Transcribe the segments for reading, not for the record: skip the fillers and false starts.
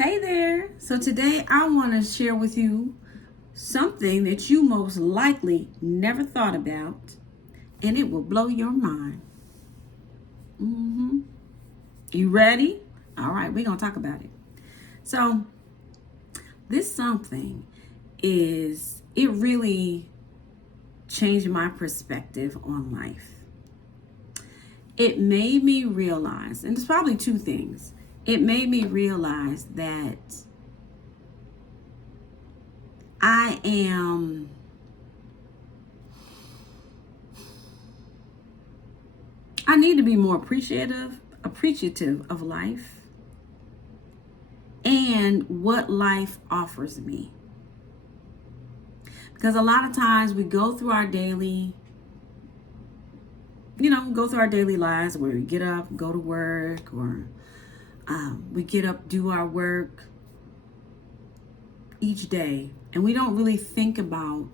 Hey there. So today I want to share with you something that you most likely never thought about, and it will blow your mind. You ready? All right, we're going to talk about it. So this something it really changed my perspective on life. It made me realize, and it's probably two things. It made me realize that I need to be more appreciative of life and what life offers me. Because a lot of times we go through our daily lives where we get up, go to work, or we get up, do our work each day, and we don't really think about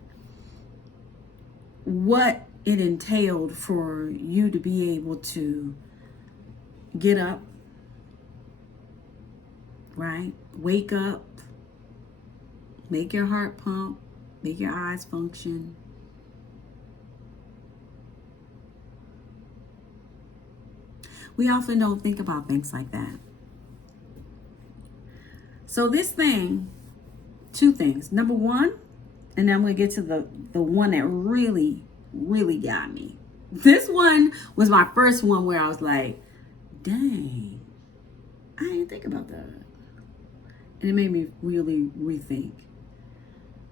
what it entailed for you to be able to get up, right? Wake up, make your heart pump, make your eyes function. We often don't think about things like that. So this thing, two things. Number one, and then I'm going to get to the one that really, really got me. This one was my first one where I was like, dang, I didn't think about that. And it made me really rethink.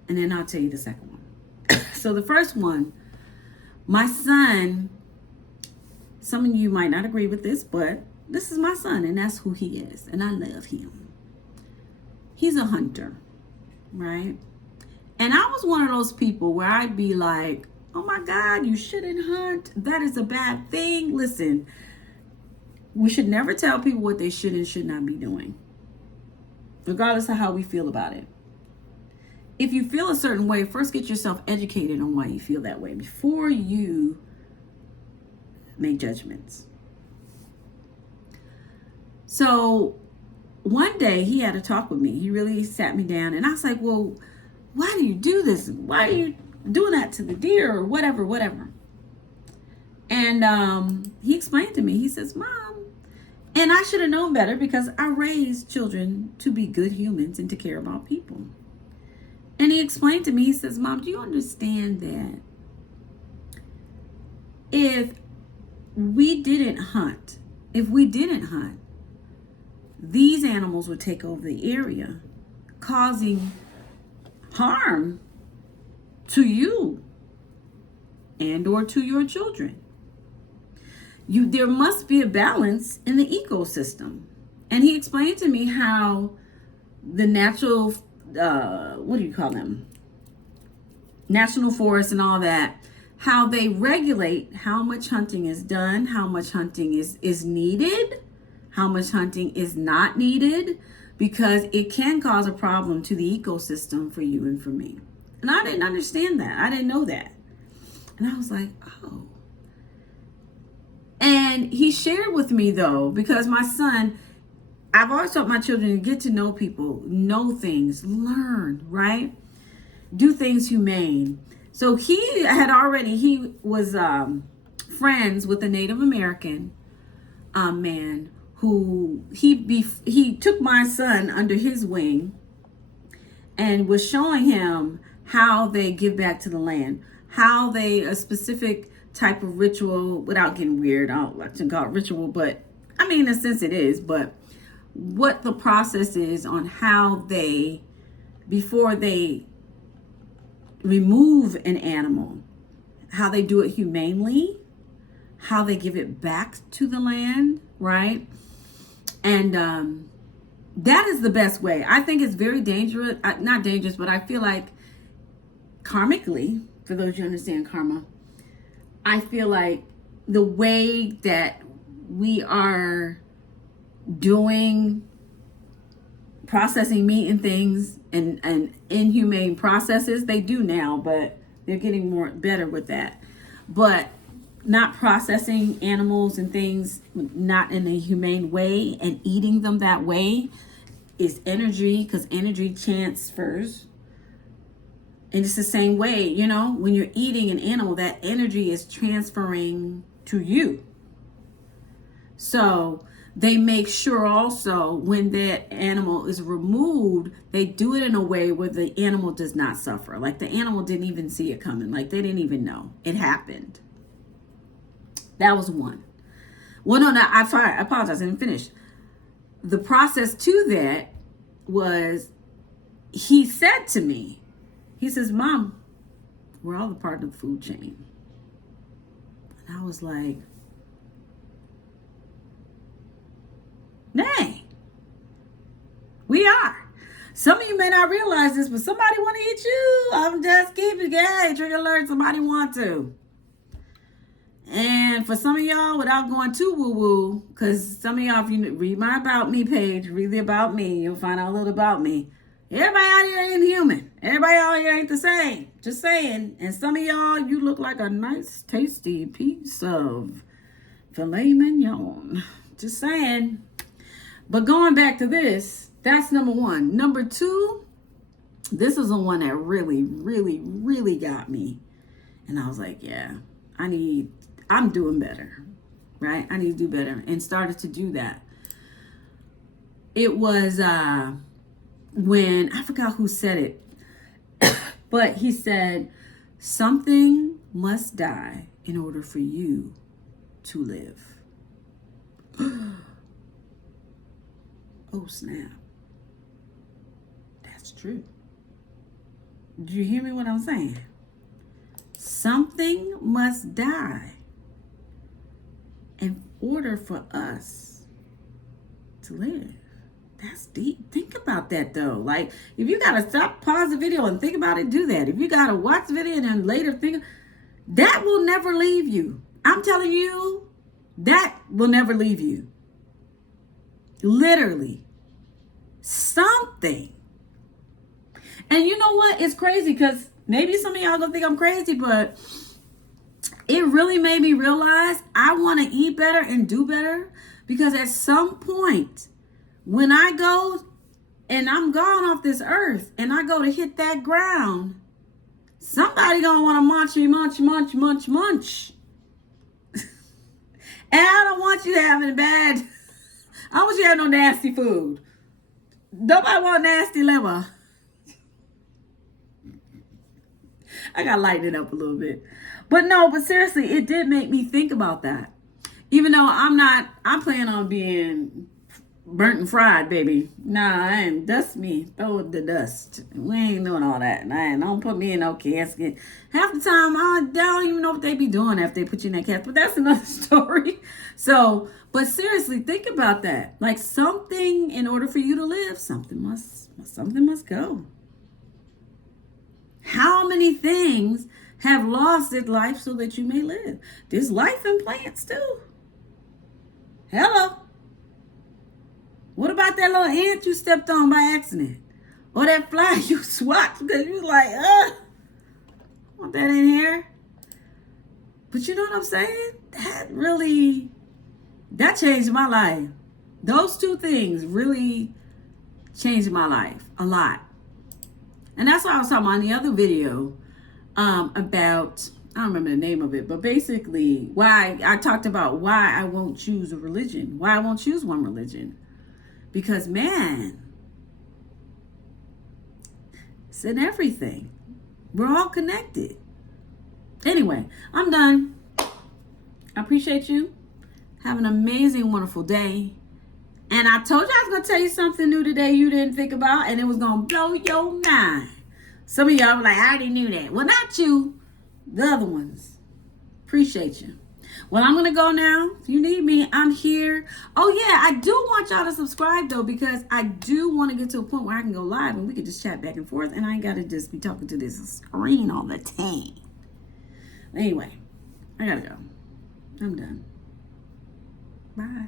And then I'll tell you the second one. So the first one, my son, some of you might not agree with this, but this is my son, and that's who he is, and I love him. He's a hunter, right? And I was one of those people where I'd be like, oh my God, you shouldn't hunt. That is a bad thing. Listen, we should never tell people what they should and should not be doing, regardless of how we feel about it. If you feel a certain way, first get yourself educated on why you feel that way before you make judgments. So one day he had a talk with me. He really sat me down, and I was like, well, why do you do this? Why are you doing that to the deer or whatever? And he explained to me, he says, Mom, and I should have known better because I raised children to be good humans and to care about people. And he explained to me, he says, Mom, do you understand that if we didn't hunt, these animals would take over the area, causing harm to you and or to your children. There must be a balance in the ecosystem. And he explained to me how the natural, national forests and all that, how they regulate how much hunting is done, how much hunting is needed, how much hunting is not needed, because it can cause a problem to the ecosystem for you and for me. And I didn't understand that. I didn't know that. And I was like, oh. And he shared with me, though, because my son, I've always taught my children to get to know people, know things, learn, right? Do things humane. So he was friends with a Native American man who he took my son under his wing and was showing him how they give back to the land, how a specific type of ritual, without getting weird, I don't like to call it ritual, but I mean, in a sense it is, but what the process is on how they, before they remove an animal, how they do it humanely, how they give it back to the land, right? And that is the best way. I think it's very dangerous, not dangerous, but I feel like karmically, for those who understand karma, I feel like the way that we are doing processing meat and things and inhumane processes, they do now, but they're getting better with that. But not processing animals and things not in a humane way and eating them that way, It's energy, because energy transfers. And it's the same way, when you're eating an animal, that energy is transferring to you. So they make sure also when that animal is removed, they do it in a way where the animal does not suffer. Like the animal didn't even see it coming. Like they didn't even know it happened. That was one. Well, no, I apologize. I didn't finish. The process to that was, he said to me, he says, Mom, we're all a part of the food chain. And I was like, nay, we are. Some of you may not realize this, but somebody want to eat you. I'm just keeping it. Hey, trigger alert, somebody want to. And for some of y'all, without going too woo-woo, because some of y'all, if you read my About Me page, read the About Me, you'll find out a little about me. Everybody out here ain't human. Everybody out here ain't the same. Just saying. And some of y'all, you look like a nice, tasty piece of filet mignon. Just saying. But going back to this, that's number one. Number two, this is the one that really, really, really got me. And I was like, yeah, I'm doing better, right? I need to do better, and started to do that. It was when, I forgot who said it, but he said, something must die in order for you to live. Oh, snap. That's true. Do you hear me what I'm saying? Something must die in order for us to live. That's deep. Think about that though. Like, if you gotta stop, pause the video and think about it, do that. If you gotta watch the video and then later think, that will never leave you. I'm telling you, that will never leave you. Literally. Something. And you know what? It's crazy, because maybe some of y'all gonna think I'm crazy, but it really made me realize I want to eat better and do better, because at some point when I go and I'm gone off this earth and I go to hit that ground, somebody gonna want to munch me, munch. And I don't want you having bad, I don't want you having no nasty food. Nobody want nasty liver. I gotta lighten it up a little bit. But seriously, it did make me think about that. Even though I'm planning on being burnt and fried, baby. Nah, I ain't. Dust me. Throw the dust. We ain't doing all that. Don't put me in no casket. Half the time, I don't even know what they be doing after they put you in that casket. But that's another story. So, but seriously, think about that. Like, something, in order for you to live, something must go. How many things have lost its life so that you may live? There's life in plants too. Hello. What about that little ant you stepped on by accident? Or that fly you swatted because you was like, want that in here? But you know what I'm saying? That changed my life. Those two things really changed my life a lot. And that's why I was talking about in the other video about, I don't remember the name of it, but basically why I talked about why I won't choose a religion, why I won't choose one religion. Because, man, it's in everything. We're all connected. Anyway, I'm done. I appreciate you. Have an amazing, wonderful day. And I told you I was going to tell you something new today you didn't think about, and it was going to blow your mind. Some of y'all were like, I already knew that. Well, not you. The other ones. Appreciate you. Well, I'm going to go now. If you need me, I'm here. Oh, yeah, I do want y'all to subscribe, though, because I do want to get to a point where I can go live and we can just chat back and forth, and I ain't got to just be talking to this screen all the time. Anyway, I got to go. I'm done. Bye.